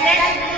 Gracias.